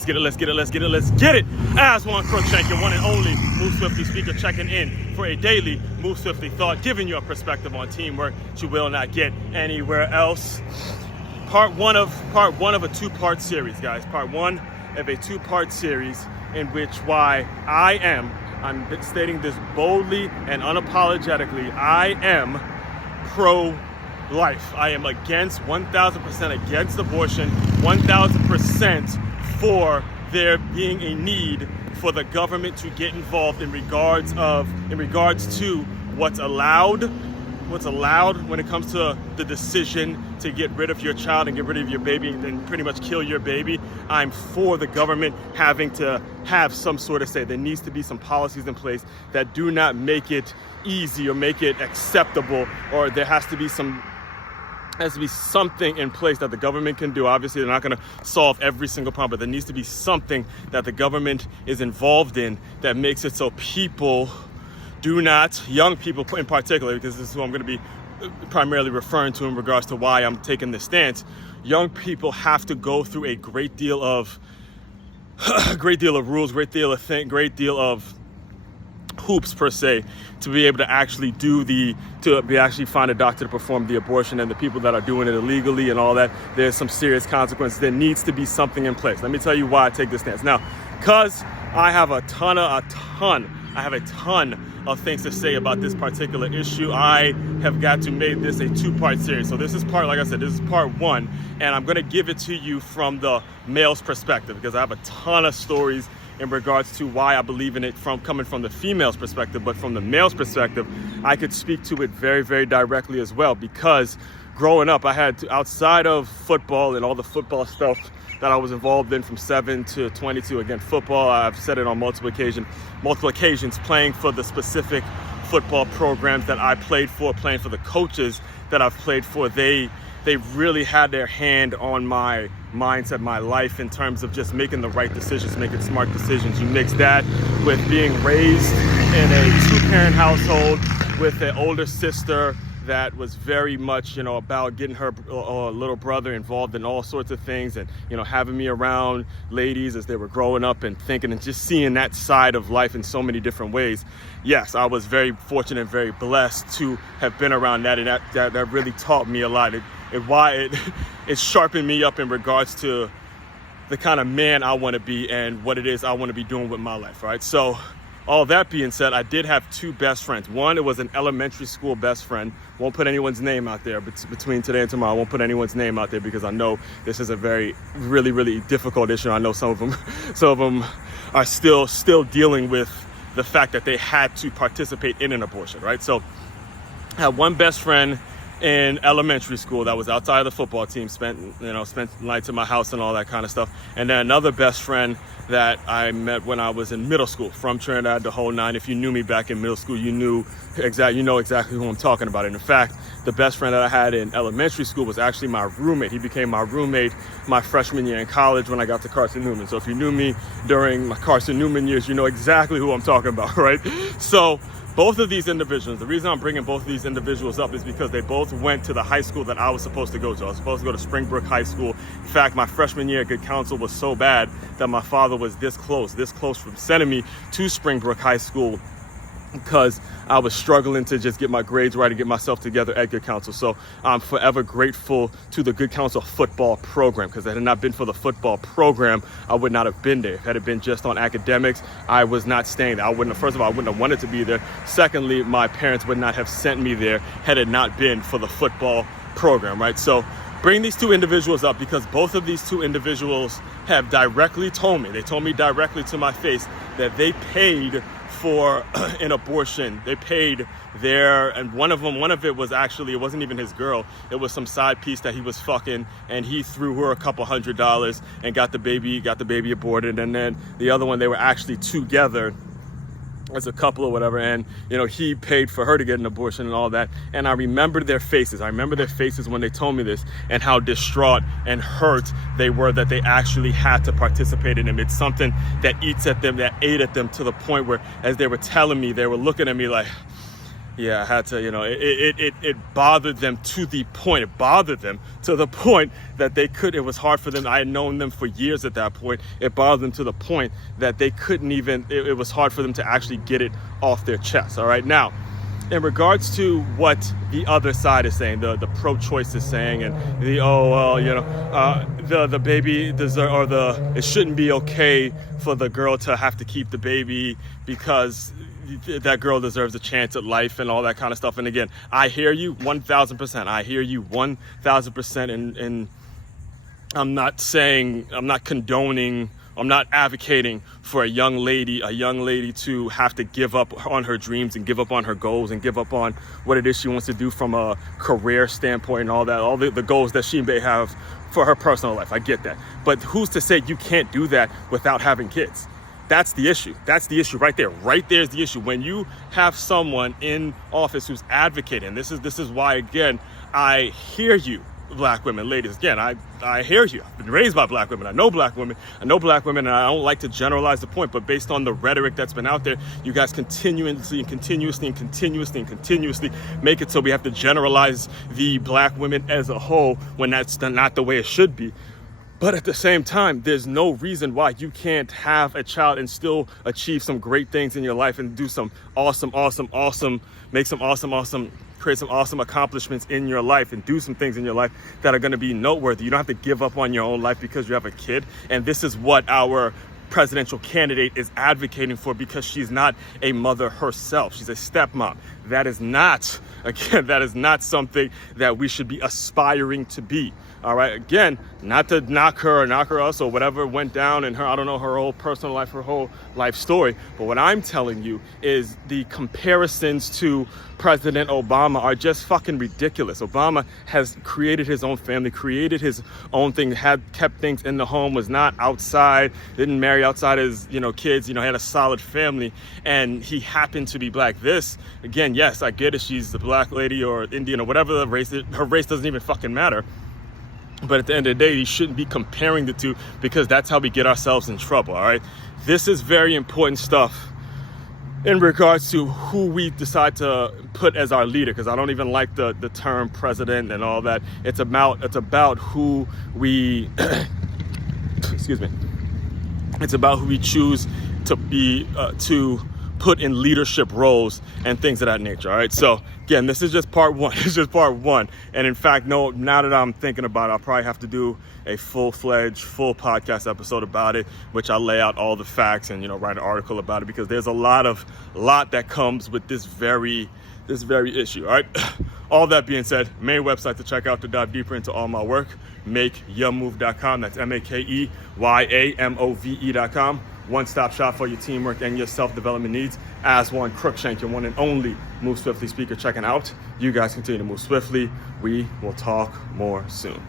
Let's get it. Aswand, Cruickshank, your one and only Move Swiftly speaker, checking in for a daily Move Swiftly thought, giving you a perspective on teamwork that you will not get anywhere else. Part one of a two-part series, guys. Part one of a two-part series in which I'm stating this boldly and unapologetically, I am pro-life. I am against 1,000% against abortion, 1,000% for there being a need for the government to get involved in regards to what's allowed when it comes to the decision to get rid of your child and get rid of your baby and pretty much kill your baby. I'm for the government having to have some sort of say. There needs to be some policies in place that do not make it easy or make it acceptable, or there has to be something in place that the government can do. Obviously, they're not going to solve every single problem, but there needs to be something that the government is involved in that makes it so people do not, young people in particular, because this is who I'm going to be primarily referring to in regards to why I'm taking this stance. Young people have to go through a great deal of rules, great deal of hoops per se, to be able to actually find a doctor to perform the abortion, and the people that are doing it illegally and all that, there's some serious consequences. There needs to be something in place. Let me tell you why I take this stance. Now, because I have a ton of things to say about this particular issue, I have got to make this a two-part series. So this is part one, and I'm going to give it to you from the male's perspective, because I have a ton of stories in regards to why I believe in it coming from the female's perspective. But from the male's perspective, I could speak to it very, very directly as well, because growing up, I had to, outside of football and all the football stuff that I was involved in from 7 to 22, again, football, I've said it on multiple occasions, playing for the specific football programs that I played for, playing for the coaches that I've played for, they really had their hand on my mindset, my life, in terms of just making the right decisions, making smart decisions. You mix that with being raised in a two-parent household with an older sister that was very much, about getting her little brother involved in all sorts of things, and, having me around ladies as they were growing up and thinking and just seeing that side of life in so many different ways. Yes, I was very fortunate and very blessed to have been around that, and that really taught me a lot. It sharpened me up in regards to the kind of man I want to be and what it is I want to be doing with my life, right? So all that being said, I did have two best friends. One, it was an elementary school best friend. Won't put anyone's name out there, but between today and tomorrow, I won't put anyone's name out there, because I know this is a very, really, really difficult issue. I know some of them are still dealing with the fact that they had to participate in an abortion, right? So I had one best friend in elementary school that was outside of the football team, spent nights at my house and all that kind of stuff. And then another best friend that I met when I was in middle school, from Trinidad, the whole nine. If you knew me back in middle school, you know exactly who I'm talking about. And in fact, the best friend that I had in elementary school was actually my roommate. He became my roommate my freshman year in college when I got to Carson Newman. So if you knew me during my Carson Newman years, you know exactly who I'm talking about, right? So both of these individuals, the reason I'm bringing both of these individuals up is because they both went to the high school that I was supposed to go to. I was supposed to go to Springbrook High School. In fact, my freshman year at Good Counsel was so bad that my father was this close from sending me to Springbrook High School, because I was struggling to just get my grades right and get myself together at Good Counsel. So I'm forever grateful to the Good Counsel football program, because had it not been for the football program, I would not have been there. If it had been just on academics, I was not staying there. First of all, I wouldn't have wanted to be there. Secondly, my parents would not have sent me there had it not been for the football program, right? So bring these two individuals up because both of these two individuals have directly told me, directly to my face, that they paid for an abortion. They paid and one of it was actually, it wasn't even his girl, it was some side piece that he was fucking, and he threw her a couple $100 and got the baby aborted. And then the other one, they were actually together as a couple or whatever, and he paid for her to get an abortion and all that. And I remember their faces. When they told me this, and how distraught and hurt they were that they actually had to participate in it. It's something that ate at them to the point where, as they were telling me, they were looking at me like, yeah, I had to, you know, it bothered them to the point. It bothered them to the point that they could, it was hard for them. I had known them for years at that point. It bothered them to the point that they couldn't even, it was hard for them to actually get it off their chest. All right. Now, in regards to what the other side is saying, the pro-choice is saying, and the, the baby deserve, or it shouldn't be okay for the girl to have to keep the baby because that girl deserves a chance at life and all that kind of stuff. And again, I hear you 1,000%. I hear you 1,000%. And I'm not condoning, I'm not advocating for a young lady to have to give up on her dreams and give up on her goals and give up on what it is she wants to do from a career standpoint and all that, all the goals that she may have for her personal life. I get that. But who's to say you can't do that without having kids? That's the issue. That's the issue right there. Right there is the issue. When you have someone in office who's advocating, this is why, again, I hear you, black women, ladies. Again, I hear you. I've been raised by black women. I know black women, and I don't like to generalize the point, but based on the rhetoric that's been out there, you guys continuously make it so we have to generalize the black women as a whole when that's not the way it should be. But at the same time, there's no reason why you can't have a child and still achieve some great things in your life and do some awesome, make some awesome, create some awesome accomplishments in your life and do some things in your life that are going to be noteworthy. You don't have to give up on your own life because you have a kid. And this is what our presidential candidate is advocating for, because she's not a mother herself. She's a stepmom. That is not something that we should be aspiring to be. All right. Again, not to knock her us or whatever went down in her, I don't know, her whole personal life, her whole life story. But what I'm telling you is the comparisons to President Obama are just fucking ridiculous. Obama has created his own family, created his own thing, had kept things in the home, was not outside, didn't marry outside his, kids, had a solid family, and he happened to be black. This, again, yes, I get it. She's a black lady or Indian or whatever the race is. Her race doesn't even fucking matter. But at the end of the day, you shouldn't be comparing the two, because that's how we get ourselves in trouble, all right? This is very important stuff in regards to who we decide to put as our leader, because I don't even like the term president and all that. It's about who we, excuse me. It's about who we choose to be, to put in leadership roles and things of that nature. All right. So again, this is just part one. It's just part one. And in fact, now that I'm thinking about it, I'll probably have to do a full podcast episode about it, which I lay out all the facts and, write an article about it, because there's a lot that comes with this very issue. All right. All that being said, main website to check out to dive deeper into all my work, makeyourmove.com. That's makeyourmove.com. One-stop shop for your teamwork and your self-development needs. Aswand, Cruickshank, your one and only Move Swiftly speaker, checking out. You guys continue to move swiftly. We will talk more soon.